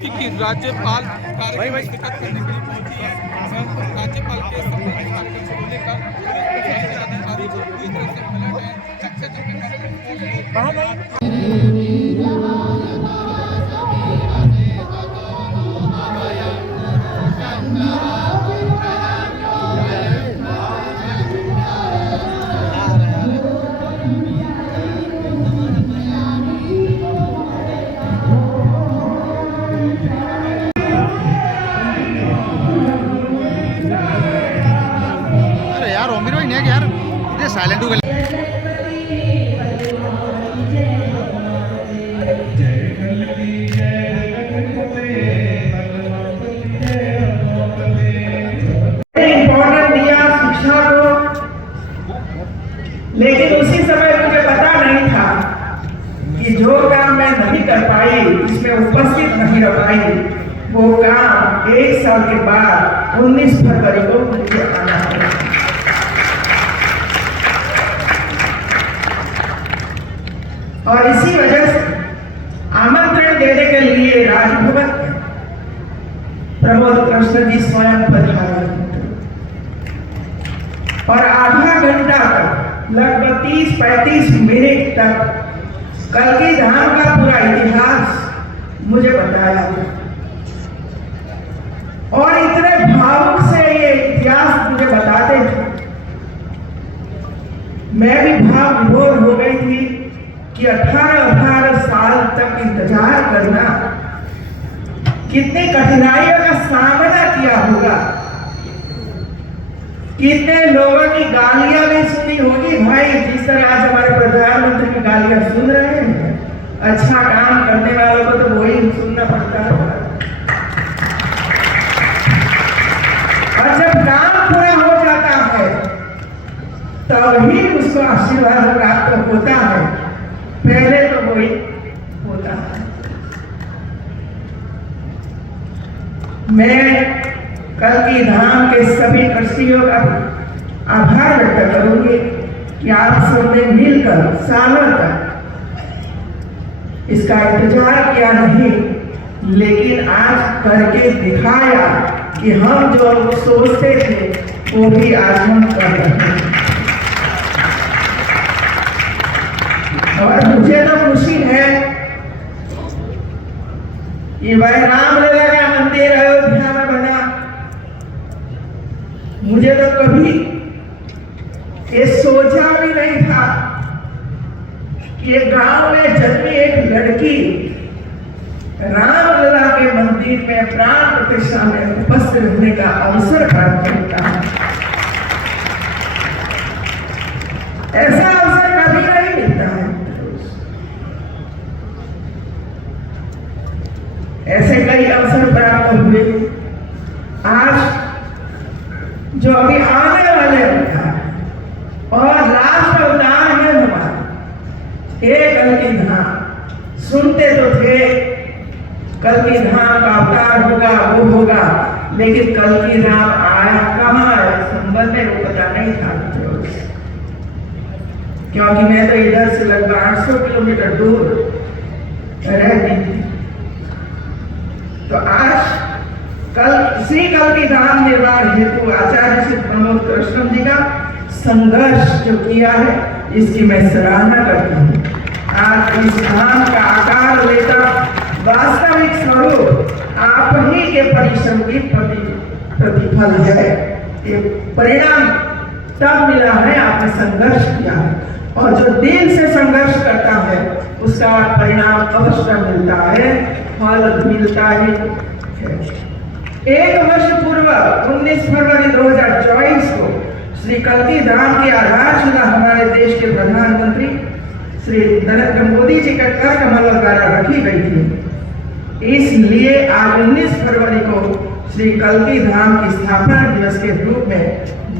कि राज्यपाल कार्यक्रम में शिरकत करने के लिए पहुंची है। राज्यपाल के संबंधित कार्यक्रम को लेकर अधिकारी पूरी तरह से अलर्ट है। चर्चा साइलेंट हो गए। इम्पोर्टेंट दिया शिक्षा को, लेकिन उसी समय मुझे पता नहीं था कि जो काम मैं नहीं कर पाई, इसमें उपस्थित नहीं रह पाई, वो काम 1 साल के बाद 19 फरवरी को मुझे आना है। और इसी वजह से आमंत्रण देने के लिए राजभवन प्रमोद कृष्ण जी स्वयं पधारे और आधा घंटा तक लगभग 30-35 मिनट तक कल्की धाम का पूरा इतिहास मुझे बताया और इतने भावुक से ये इतिहास मुझे बताते थे, मैं भी भाव विभोर हो गई थी कि 18 साल तक इंतजार करना, कितनी कठिनाइयों का सामना किया होगा, कितने लोगों की गालियां भी सुनी होगी। भाई, जिस तरह आज हमारे प्रधानमंत्री की गालियां सुन रहे हैं, अच्छा काम करने वालों को तो वही सुनना पड़ता है। और जब काम पूरा हो जाता है तभी उसको आशीर्वाद प्राप्त होता है, पहले तो वही होता है। मैं कल्की धाम के सभी ट्रस्टियों का आभार व्यक्त करूंगी कि आप सबने मिलकर सालों तक इसका इंतजार किया नहीं, लेकिन आज करके दिखाया कि हम जो सोचते थे वो भी आज हम कर रहे हैं। और मुझे तो खुशी है कि भाई रामलला का मंदिर अयोध्या में बना। मुझे तो कभी ये सोचा भी नहीं था कि एक गांव में जन्मी एक लड़की रामलला के मंदिर में प्राण प्रतिष्ठा में उपस्थित रहने का अवसर प्राप्त होता है। ऐसा अवसर कभी नहीं मिलता है। ऐसे कई अवसर प्राप्त हुए। आज जो अभी आने वाले अवतार और लास्ट अवतार है हमारा, एक कल्की धाम, सुनते तो थे कल्की धाम का अवतार होगा, वो होगा, लेकिन कल्की धाम आया कहाँ है, संबंध में वो पता नहीं था। क्योंकि मैं तो इधर से लगभग 800 किलोमीटर दूर रहती थी। तो आज श्री कल्की धाम निर्माण हेतु आचार्य श्री प्रमोद कृष्ण जी का संघर्ष जो किया है, इसकी मैं सराहना करती हूँ। आज इस धाम का आकार लेता वास्तविक स्वरूप आप ही के परिश्रम की प्रतिफल है। ये परिणाम तब मिला है, आपने संघर्ष किया है, और जो दिल से संघर्ष करता है उसका परिणाम अवश्य मिलता है, फल मिलता है। 1 वर्ष पूर्व 19 फरवरी 2024 को श्री कल्की धाम की आधारशिला हमारे देश के प्रधानमंत्री श्री नरेंद्र मोदी जी के कर कमल द्वारा रखी गई थी। इसलिए आज 19 फरवरी को श्री कल्की धाम की स्थापना दिवस के रूप में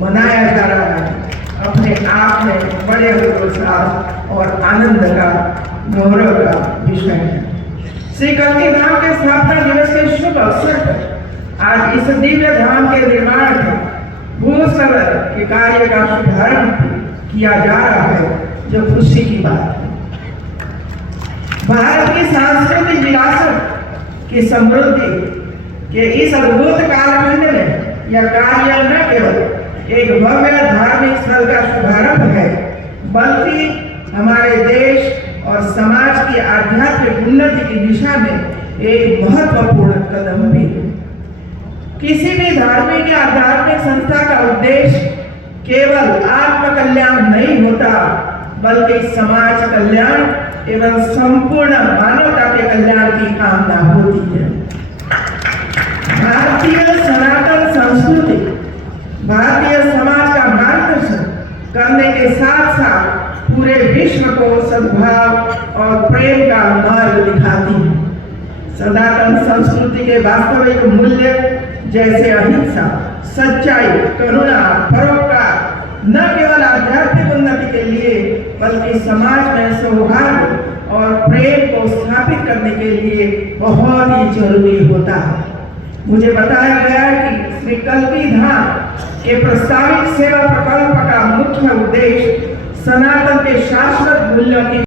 मनाया जा रहा है। अपने आप में बड़े उत्साह और आनंद का गौरव का विषय है। श्री कल्की धाम के स्थापना दिवस के शुभ अवसर पर आज इस दिव्य धाम के निर्माण में भूस्खलन के कार्य का शुभारंभ किया जा रहा है, जो खुशी की बात है। भारत की सांस्कृतिक विरासत की समृद्धि के इस अद्भुत कालखंड में यह कार्य न केवल एक भव्य धार्मिक स्थल का शुभारंभ है, बल्कि हमारे देश और समाज की आध्यात्मिक उन्नति की दिशा में एक महत्वपूर्ण कदम भी है। किसी भी धार्मिक या आध्यात्मिक संस्था का उद्देश्य केवल आत्म कल्याण नहीं होता, बल्कि समाज कल्याण एवं संपूर्ण मानवता के कल्याण की कामना होती है। भारतीय सनातन संस्कृति भारतीय समाज का मार्गदर्शन करने के साथ साथ पूरे विश्व को सद्भाव और प्रेम का मार्ग दिखाती है। सनातन संस्कृति के वास्तविक मूल्य जैसे अहिंसा, सच्चाई, करुणा, परोपकार न केवल आध्यात्मिक उन्नति के लिए बल्कि समाज में सौहार्द और प्रेम को स्थापित करने के लिए बहुत ही जरूरी होता है। मुझे बताया गया है कि श्री कल्की धाम के प्रस्तावित सेवा प्रकल्प का मुख्य उद्देश्य सनातन के शाश्वत मूल्यों की